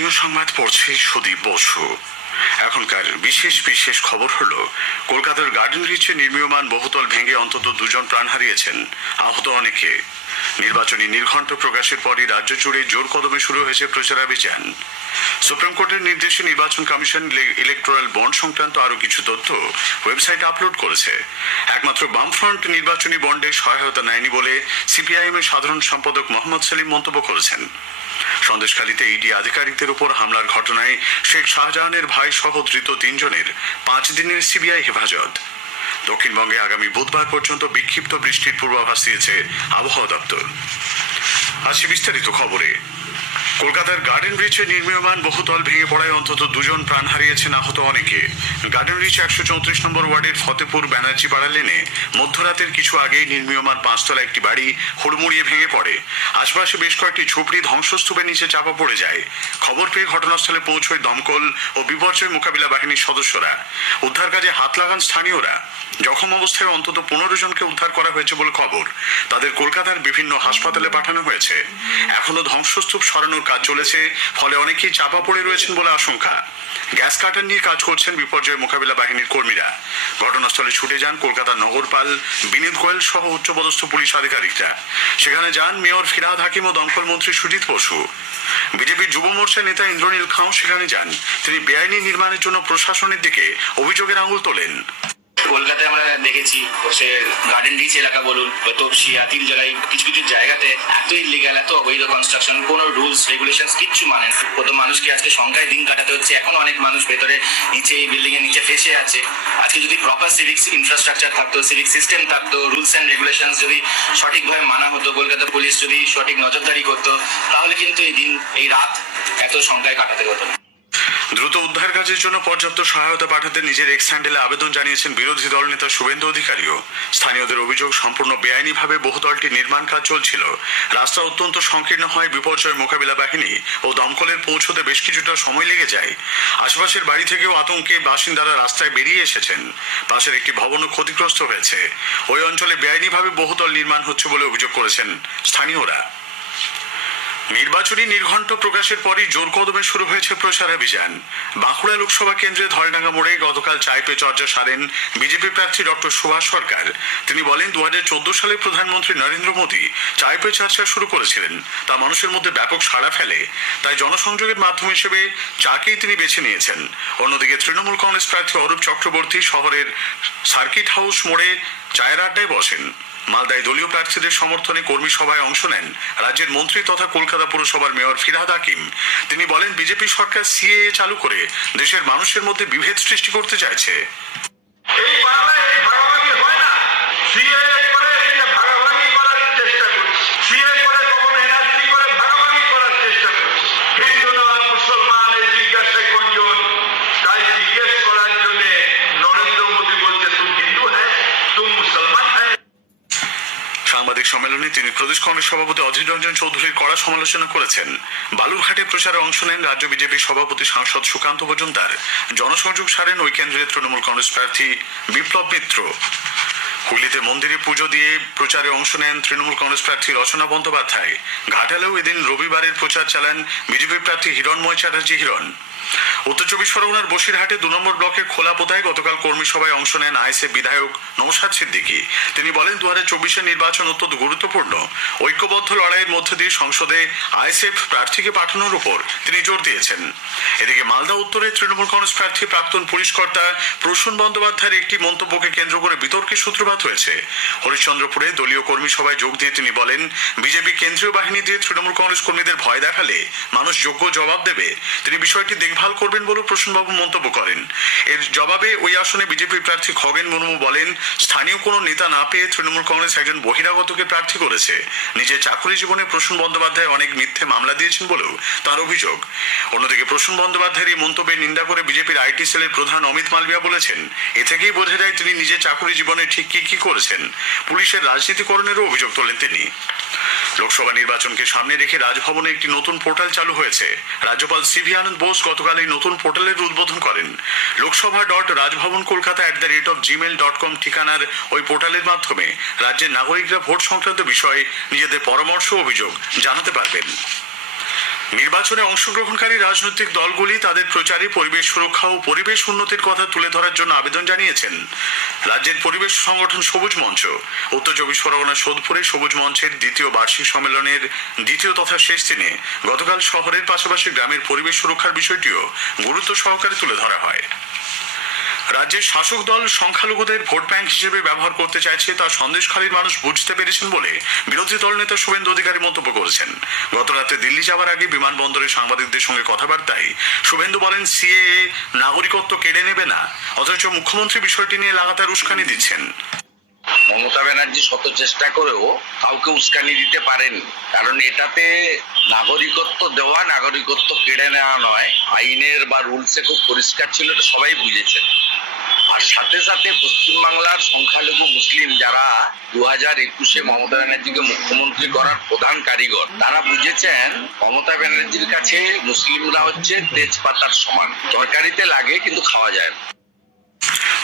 স্থানীয় সংবাদ পড়ছে সুদীপ বসু। এখনকার বিশেষ বিশেষ খবর হলো, কলকাতার গার্ডেন রিচে নির্মীয়মান বহুতল ভেঙে অন্তত 2 জন প্রাণ হারিয়েছেন, আহত অনেকে। নির্বাচনী নির্ঘণ্ট প্রকাশের পরই রাজ্য জুড়ে জোর কদমে শুরু হয়েছে প্রচারাভিযান। সুপ্রিম কোর্টের নির্দেশে নির্বাচন কমিশন ইলেকটোরাল বন্ড সংক্রান্ত আরও কিছু তথ্য ওয়েবসাইটে আপলোড করেছে। একমাত্র বামফ্রন্ট নির্বাচনী বন্ডে সহায়তা নেয়নি বলে সিপিআইএম এর সাধারণ সম্পাদক মোহাম্মদ সেলিম মন্তব্য করেছেন। সন্দেশখালীতে ইডি আধিকারিকদের উপর হামলার ঘটনায় শেখ শাহজাহানের ভাই সহ ধৃত 3 জনের 5 দিনের সিবিআই হেফাজত। দক্ষিণবঙ্গে আগামী বুধবার পর্যন্ত বিক্ষিপ্ত বৃষ্টির পূর্বাভাস দিয়েছে আবহাওয়া দপ্তর। আসি বিস্তারিত খবরে। কলকাতার গার্ডেন রিচে নির্মীয়মান বহুতল ভেঙে পড়ায় অন্তত 2 জন প্রাণ হারিয়েছেন, আহত অনেকে। গার্ডেন রিচ 134 নম্বর ওয়ার্ডের ফতেপুর ব্যানার্জি পাড়া লেনে মধ্যরাতের কিছু আগেই নির্মীয়মান 5 তলা একটি বাড়ি হুড়মুড়িয়ে ভেঙে পড়ে। আশপাশে বেশ কয়েকটি ঝুপড়ি ধ্বংসস্তূপের নিচে চাপা পড়ে যায়। খবর পেয়ে ঘটনাস্থলে পৌঁছয় দমকল ও বিপর্যয় মোকাবিলা বাহিনীর সদস্যরা। উদ্ধার কাজে হাত লাগান স্থানীয়রা। জখম অবস্থায় অন্তত 15 জনকে উদ্ধার করা হয়েছে বলে খবর। তাদের কলকাতার বিভিন্ন হাসপাতালে পাঠানো হয়েছে। এখনো ধ্বংসস্তূপ সরানোর কাজ চলেছে, ফলে অনেকেই চাপা পড়ে রয়েছেন বলে আশঙ্কা। গ্যাস কাটার নিয়ে কাজ করছেন বিপর্যয় মোকাবিলা বাহিনীর কর্মীরা। ঘটনাস্থলে ছুটে যান কলকাতার নগরপাল বিনীত গোয়েল সহ উচ্চপদস্থ পুলিশ আধিকারিকরা। সেখানে যান মেয়র ফিরহাদ হাকিম ও দমকল মন্ত্রী সুজিত বসু। বিজেপির যুব মোর্চা নেতা ইন্দ্রনীল খাও সেখানে যান। তিনি বেআইনি নির্মাণের জন্য প্রশাসনের দিকে অভিযোগের আঙুল তোলেন। কলকাতায় আমরা দেখেছি সে গার্ডেন রিচ এলাকা বলুন, তপসিয়া, তিন জায়গায় কিছু কিছু জায়গাতে এত ইলিগাল, এত অবৈধ কনস্ট্রাকশন, কোনো রুলস রেগুলেশন কিচ্ছু মানে না। কত মানুষকে আজকে সংখ্যায় দিন কাটাতে হচ্ছে। এখন অনেক মানুষ ভেতরে নিচে এই বিল্ডিং এর নিচে ফেসে আছে। আজকে যদি প্রপার সিভিক্স ইনফ্রাস্ট্রাকচার থাকতো, সিভিক সিস্টেম থাকতো, রুলস অ্যান্ড রেগুলেশন যদি সঠিকভাবে মানা হতো, কলকাতা পুলিশ যদি সঠিক নজরদারি করতো, তাহলে কিন্তু এই দিন এই রাত এত সংখ্যায় কাটাতে হতো না। দ্রুত উদ্ধার কাজের জন্য পর্যাপ্ত সহায়তা পাঠাতে নিজের এক্স হ্যান্ডেলে আবেদন জানিয়েছেন বিরোধী দল নেতা শুভেন্দু অধিকারীও। স্থানীয়দের অভিযোগ, সম্পূর্ণ বেআইনিভাবে বহুতলটি নির্মাণ কাজ চলছিল। রাস্তা অত্যন্ত সংকীর্ণ হয়, বিপর্যয় মোকাবিলা বাহিনী ও দমকলের পৌঁছতে বেশ কিছুটা সময় লেগে যায়। আশপাশের বাড়ি থেকেও আতঙ্কে বাসিন্দারা রাস্তায় বেরিয়ে এসেছেন। পাশের একটি ভবনও ক্ষতিগ্রস্ত হয়েছে। ওই অঞ্চলে বেআইনিভাবে বহুতল নির্মাণ হচ্ছে বলে অভিযোগ করেছেন স্থানীয়রা। নির্বাচনী নির্ঘণ্ট প্রকাশের পরই জোর কদমে শুরু হয়েছে প্রচারাভিযান। বাঁকুড়া লোকসভা কেন্দ্রে ধলডাঙ্গা মোড়ে গতকাল চায় পে চর্চা সারেন বিজেপি প্রার্থী ডক্টর সুভাষ সরকার। তিনি বলেন, 2014 সালে প্রধানমন্ত্রী নরেন্দ্র মোদী চায় পে চর্চা শুরু করেছিলেন, তা মানুষের মধ্যে ব্যাপক সাড়া ফেলে। তাই জনসংযোগের মাধ্যম হিসেবে চাকেই তিনি বেছে নিয়েছেন। অন্যদিকে তৃণমূল কংগ্রেস প্রার্থী অরূপ চক্রবর্তী শহরের সার্কিট হাউস মোড়ে চায়ের আড্ডায় বসেন। মালদায় দলীয় প্রার্থীদের সমর্থনে কর্মী সভায় অংশ নেন রাজ্যের মন্ত্রী তথা কলকাতা পুরসভার মেয়র ফিরহাদ হাকিম। তিনি বলেন, বিজেপি সরকার সিএএ চালু করে দেশের মানুষের মধ্যে বিভেদ সৃষ্টি করতে চাইছে। সাংবাদিক সম্মেলনে তিনি প্রদেশ কংগ্রেস সভাপতি অধীর রঞ্জন চৌধুরীর কড়া সমালোচনা করেছেন। বালুরঘাটে প্রচারে অংশ নেন রাজ্য বিজেপি সভাপতি সাংসদ সুকান্ত মজুমদার। জনসংযোগ সারেন ওই কেন্দ্রের তৃণমূল কংগ্রেস প্রার্থী বিপ্লব মিত্র। হুগলিতে মন্দিরে পুজো দিয়ে প্রচারে অংশ নেন তৃণমূল কংগ্রেস প্রার্থী রচনা বন্দ্যোপাধ্যায়। ঘাটালেও এদিন রবিবারের প্রচার চালান বিজেপি প্রার্থী হিরণময় চ্যাটার্জি হিরণ। উত্তর 24 পরগনার বসিরহাটে 2 নম্বর ব্লকের খোলাপোতায় গতকাল কর্মী সভায় অংশ নেন আইএসএফ বিধায়ক নওশাদ সিদ্দিকী। তিনি বলেন, 2024-এর নির্বাচন অত্যন্ত গুরুত্বপূর্ণ। ঐক্যবদ্ধ লড়াইয়ের মধ্যে দিয়ে সংসদে আইএসএফ প্রার্থীকে পাঠানোর উপর তিনি জোর দিয়েছেন। এদিকে মালদা উত্তরে তৃণমূল কংগ্রেস প্রার্থী প্রাক্তন পুলিশকর্তা প্রসূন বন্দ্যোপাধ্যায়ের একটি মন্তব্যকে কেন্দ্র করে বিতর্কের সূত্রপাত হয়েছে। হরিশ্চন্দ্রপুরে দলীয় কর্মী সভায় যোগ দিয়ে তিনি বলেন, বিজেপি কেন্দ্রীয় বাহিনী দিয়ে তৃণমূল কংগ্রেস কর্মীদের ভয় দেখালে মানুষ যোগ্য জবাব দেবে। তিনি বিষয়টি দেখভাল করবেন বলে প্রসূনবাবু মন্তব্য করেন। এর জবাবে ওই আসনে বিজেপি প্রার্থী খগেন মুর্মু বলেন, স্থানীয় কোনো নেতা না পেয়ে তৃণমূল কংগ্রেস একজন বহিরাগতকে প্রার্থী করেছে। নিজের চাকরি জীবনে প্রসূন বন্দ্যোপাধ্যায় অনেক মিথ্যে মামলা দিয়েছেন বলেও তার অভিযোগ। অন্যদিকে প্রসূন বন্দ্যোপাধ্যায়ের এই মন্তব্যের নিন্দা করে বিজেপির আইটি সেলের প্রধান অমিত মালভিয়া বলেছেন, এ থেকেই বোঝা যায় তিনি নিজের চাকরি জীবনে ঠিক কি করেছেন। পুলিশের রাজনীতিকরণেরও অভিযোগ তোলেন তিনি। লোকসভা নির্বাচনকে সামনে রেখে রাজভবনে একটি নতুন পোর্টাল চালু হয়েছে। রাজ্যপাল সিভি আনন্দ বোস গতকাল এই নতুন পোর্টালের উদ্বোধন করেন। loksaha.rajbhavankolkata@gmail.com ঠিকানার ওই পোর্টালের মাধ্যমে রাজ্যের নাগরিকরা ভোট সংক্রান্ত বিষয়ে নিজেদের পরামর্শ ও অভিযোগ জানাতে পারবেন। নির্বাচনে অংশগ্রহণকারী রাজনৈতিক দলগুলি তাদের প্রচারে পরিবেশ সুরক্ষা ও পরিবেশ উন্নতির কথা তুলে ধরার জন্য আবেদন জানিয়েছেন রাজ্যের পরিবেশ সংগঠন সবুজ মঞ্চ। উত্তর চব্বিশ পরগনা সোদপুরে সবুজ মঞ্চের দ্বিতীয় বার্ষিক সম্মেলনের দ্বিতীয় তথা শেষ দিনে গতকাল শহরের পাশাপাশি গ্রামের পরিবেশ সুরক্ষার বিষয়টিও গুরুত্ব সহকারে তুলে ধরা হয়। রাজ্যের শাসক দল সংখ্যালঘুদের ভোট ব্যাংক হিসেবে ব্যবহার করতে চাইছে তা সন্দেশখালীর মানুষ বুঝতে পেরেছেন বলে বিরোধী দল নেতা শুভেন্দু অধিকারী মন্তব্য করেছেন। গত রাতে দিল্লি যাওয়ার আগে বিমানবন্দরে সাংবাদিকদের সঙ্গে কথাবার্তায় শুভেন্দু বলেন, সিএএ নাগরিকত্ব কেড়ে নেবে না, অথচ মুখ্যমন্ত্রী বিষয়টি নিয়ে লাগাতার উস্কানি দিচ্ছেন। মমতা ব্যানার্জি শত চেষ্টা করেও কাউকে উস্কানি দিতে পারেন, কারণ এটাতে নাগরিকত্ব দেওয়া নাগরিকত্ব কেড়ে নেওয়া নয়। আইনের বা রুলসে খুব পরিষ্কার ছিল, এটা সবাই বুঝেছেন। আর সাথে সাথে পশ্চিমবাংলার সংখ্যালঘু মুসলিম যারা 2021-এ মমতা ব্যানার্জিকে মুখ্যমন্ত্রী করার প্রধান কারিগর, তারা বুঝেছেন মমতা ব্যানার্জির কাছে মুসলিমরা হচ্ছে তেজপাতার সমান, তরকারিতে লাগে কিন্তু খাওয়া যায় না।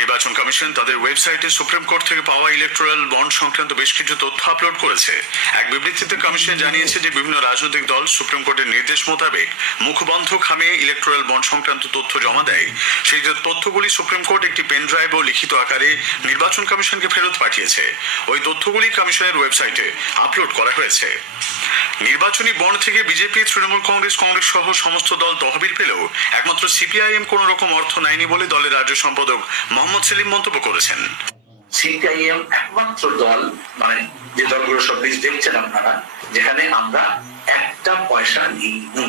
নির্বাচন কমিশন তাদের ওয়েবসাইটে সুপ্রিম কোর্ট থেকে পাওয়া ইলেকটোরাল বন্ড সংক্রান্ত বেশ কিছু তথ্য আপলোড করেছে। এক বিবৃতিতে কমিশন জানিয়েছে যে বিভিন্ন রাজনৈতিক দল সুপ্রিম কোর্টের নির্দেশ মোতাবেক মুখবন্ধ খামে ইলেকটোরাল বন্ড সংক্রান্ত তথ্য জমা দেয়। সেই তথ্যগুলি সুপ্রিম কোর্ট একটি পেন ড্রাইভ ও লিখিত আকারে নির্বাচন কমিশনকে ফেরত পাঠিয়েছে। ওই তথ্যগুলি কমিশনের ওয়েবসাইটে আপলোড করা হয়েছে। নির্বাচনী বন্ড থেকে বিজেপি, তৃণমূল কংগ্রেস সহ সমস্ত দল তহবিল পেলেও একমাত্র সিপিআইএম কোন রকম অর্থ নেয়নি বলে দলের রাজ্য সম্পাদক মোহাম্মদ সেলিম মন্তব্য করেছেন। সিপিআইএম একমাত্র দল, মানে যে দলগুলো সব দেখছেন আপনারা, যেখানে আমরা একটা পয়সা নিইনি।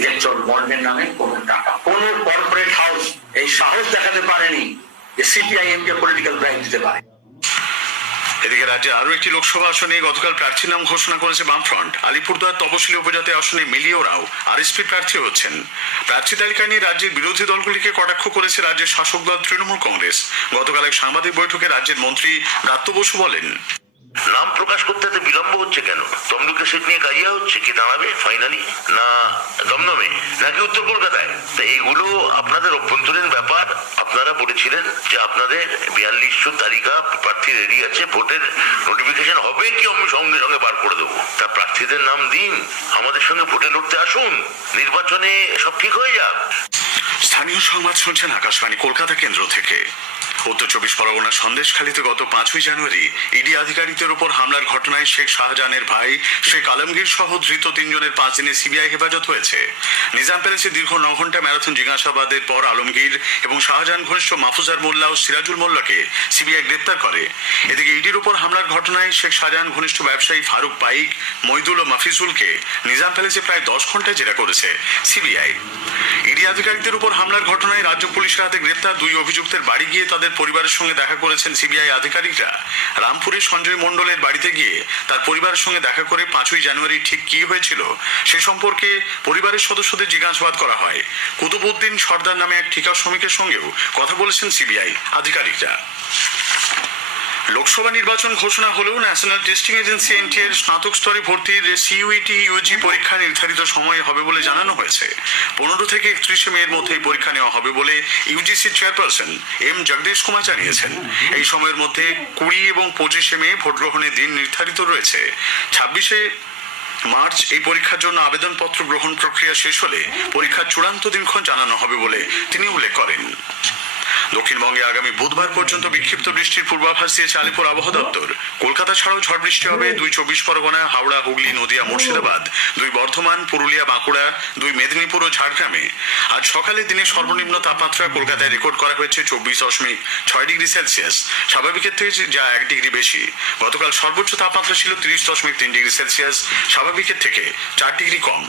ইলেকট্রাল বন্ডের নামে কোন টাকা কোন কর্পোরেট হাউস এই সাহস দেখাতে পারেনি যে সিপিআইএম কে পলিটিক্যাল ব্রাইব দিতে পারে। এদিকে রাজ্যে আরো একটি লোকসভা আসনে গতকাল প্রার্থীর নাম ঘোষণা করেছে বামফ্রন্ট। আলিপুরদুয়ার তপশিলি উপজাতি আসনে মিলিও রাও আরএসপি প্রার্থী হচ্ছেন। প্রার্থী তালিকা নিয়ে রাজ্যের বিরোধী দলগুলিকে কটাক্ষ করেছে রাজ্যের শাসক দল তৃণমূল কংগ্রেস। গতকাল এক সাংবাদিক বৈঠকে রাজ্যের মন্ত্রী ব্রাত্য বসু বলেন, নাম প্রকাশ করতে এত বিলম্ব হচ্ছে কেন? তমলুকের সিট নিয়ে কাজিয়া হচ্ছে, কি দাঁড়াবে ফাইনালি? না দমদমে, নাকি উত্তর কলকাতায়? তা এইগুলো আপনাদের অভ্যন্তরীণ ব্যাপার। আপনারা বলেছিলেন যে আপনাদের 4200 তালিকা প্রার্থী রেডি আছে, ভোটের নোটিফিকেশন হবে কি আমি সঙ্গে সঙ্গে বার করে দেবো। তা প্রার্থীদের নাম দিন, আমাদের সঙ্গে ভোটে লড়তে আসুন, নির্বাচনে সব ঠিক হয়ে যাক। স্থানীয় সংবাদ শুনছেন আকাশবাণী কলকাতা কেন্দ্র থেকে। উত্তর চব্বিশ পরগনা সন্দেশখালীতে গত 5ই জানুয়ারি ইডি আধিকারিকদের উপর হামলার ঘটনায় শেখ শাহজাহানের ভাই শেখ আলমগীর সহ ধৃত 3 জনের 5 দিনের সিবিআই হেফাজত হয়েছে। নিজাম প্যালেসে দীর্ঘ 9 ঘন্টা ম্যারাথন জিজ্ঞাসাবাদের পর আলমগীর এবং শাহজাহান ঘনিষ্ঠ মাহফুজার মোল্লা ও সিরাজুল মোল্লাকে সিবিআই গ্রেপ্তার করে। এদিকে ইডির উপর হামলার ঘটনায় শেখ শাহজাহান ঘনিষ্ঠ ব্যবসায়ী ফারুক পাইক, মইদুল ও মাফিজুলকে নিজাম প্যালেসে প্রায় 10 ঘন্টায় জেরা করেছে সিবিআই। ইডি আধিকারিকদের উপর হামলার ঘটনায় রাজ্য পুলিশের হাতে গ্রেপ্তার 2 অভিযুক্তের বাড়ি গিয়ে তাদের পরিবারের সঙ্গে দেখা করেছেন সিবিআই আধিকারিকরা। রামপুরে সঞ্জয় মণ্ডলের বাড়িতে গিয়ে তার পরিবারের সঙ্গে দেখা করে 5ই জানুয়ারি ঠিক কি হয়েছিল সে সম্পর্কে পরিবারের সদস্যদের জিজ্ঞাসাবাদ করা হয়। কুতুবউদ্দিন সর্দার নামে এক ঠিকা শ্রমিকের সঙ্গেও কথা বলেছেন সিবিআই আধিকারিকরা। লোকসভা নির্বাচন ঘোষণা হলেও ন্যাশনাল টেস্টিং এজেন্সি এনটিএর স্নাতক স্তরে ভর্তির সিইউটি ইউজি পরীক্ষা নির্ধারিত সময়ে হবে বলে জানানো হয়েছে। 15 থেকে 31 মের মধ্যে এই পরীক্ষা নেওয়া হবে বলে UGC chairperson M Jagadish Kumar জানিয়েছেন। এই সময়ের মধ্যে 20 এবং 25 মে ভোট গ্রহণের দিন নির্ধারিত রয়েছে। 26 মার্চ এই পরীক্ষার জন্য আবেদনপত্র গ্রহণ প্রক্রিয়া শেষ হলে পরীক্ষার চূড়ান্ত দিনক্ষণ জানানো হবে বলে তিনি উল্লেখ করেন। দক্ষিণবঙ্গে আগামী বুধবার পর্যন্ত বিক্ষিপ্ত বৃষ্টির পূর্বাভাস দিয়েছে আলিপুর আবহাওয়া দপ্তর। কলকাতা ছাড়াও ঝড় বৃষ্টি হবে 2 চব্বিশ পরগনা, হাওড়া, হুগলি, নদিয়া, মুর্শিদাবাদ, 2 বর্ধমান, পুরুলিয়া, বাঁকুড়া, 2 মেদিনীপুর ও ঝাড়গ্রামে। আজ সকালে দিনের সর্বনিম্ন তাপমাত্রা কলকাতায় রেকর্ড করা হয়েছে 24.6 ডিগ্রি সেলসিয়াস, স্বাভাবিকের থেকে যা 1 ডিগ্রি বেশি। গতকাল সর্বোচ্চ তাপমাত্রা ছিল 30.3 ডিগ্রি সেলসিয়াস, স্বাভাবিকের থেকে 4 ডিগ্রি কম।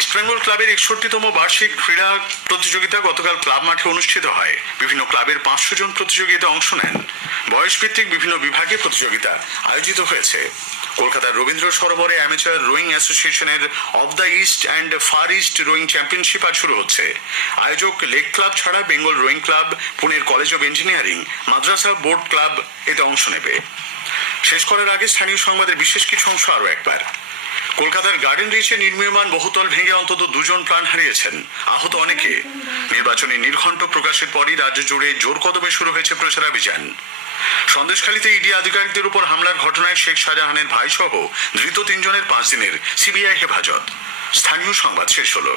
ইস্টবেঙ্গল ক্লাবের 61তম বার্ষিক ক্রীড়া প্রতিযোগিতা গতকাল ক্লাব মাঠে অনুষ্ঠিত হয়। বিভিন্ন ক্লাবের 500 জন প্রতিযোগিতা অংশ নেন। বয়সভিত্তিক বিভিন্ন বিভাগে প্রতিযোগিতা আয়োজিত হয়েছে। কলকাতার রবীন্দ্র সরোবরে অ্যামেচার রোয়িং অ্যাসোসিয়েশনের of the east and far east rowing championship আজ শুরু হচ্ছে। আয়োজক লেক ক্লাব ছাড়া বেঙ্গল রোয়িং ক্লাব, পুনের কলেজ অব ইঞ্জিনিয়ারিং, মাদ্রাসা বোর্ড ক্লাব এতে অংশ নেবে। শেষ করার আগে স্থানীয় সংবাদের বিশেষ কিছু অংশ আরও একবার। কলকাতার গার্ডেন রিচে নির্মীয়মান বহুতল ভেঙে অন্তত 2 জন প্রাণ হারিয়েছেন, আহত অনেকে। নির্বাচনী নির্ঘণ্ট প্রকাশের পরই রাজ্য জুড়ে জোর কদমে শুরু হয়েছে প্রচারাভিযান। সন্দেশখালীতে ইডি আধিকারিকদের উপর হামলার ঘটনায় শেখ শাহজাহানের ভাই সহ ধৃত 3 জনের 5 দিনের সিবিআই হেফাজত। স্থানীয় সংবাদ শেষ হলো।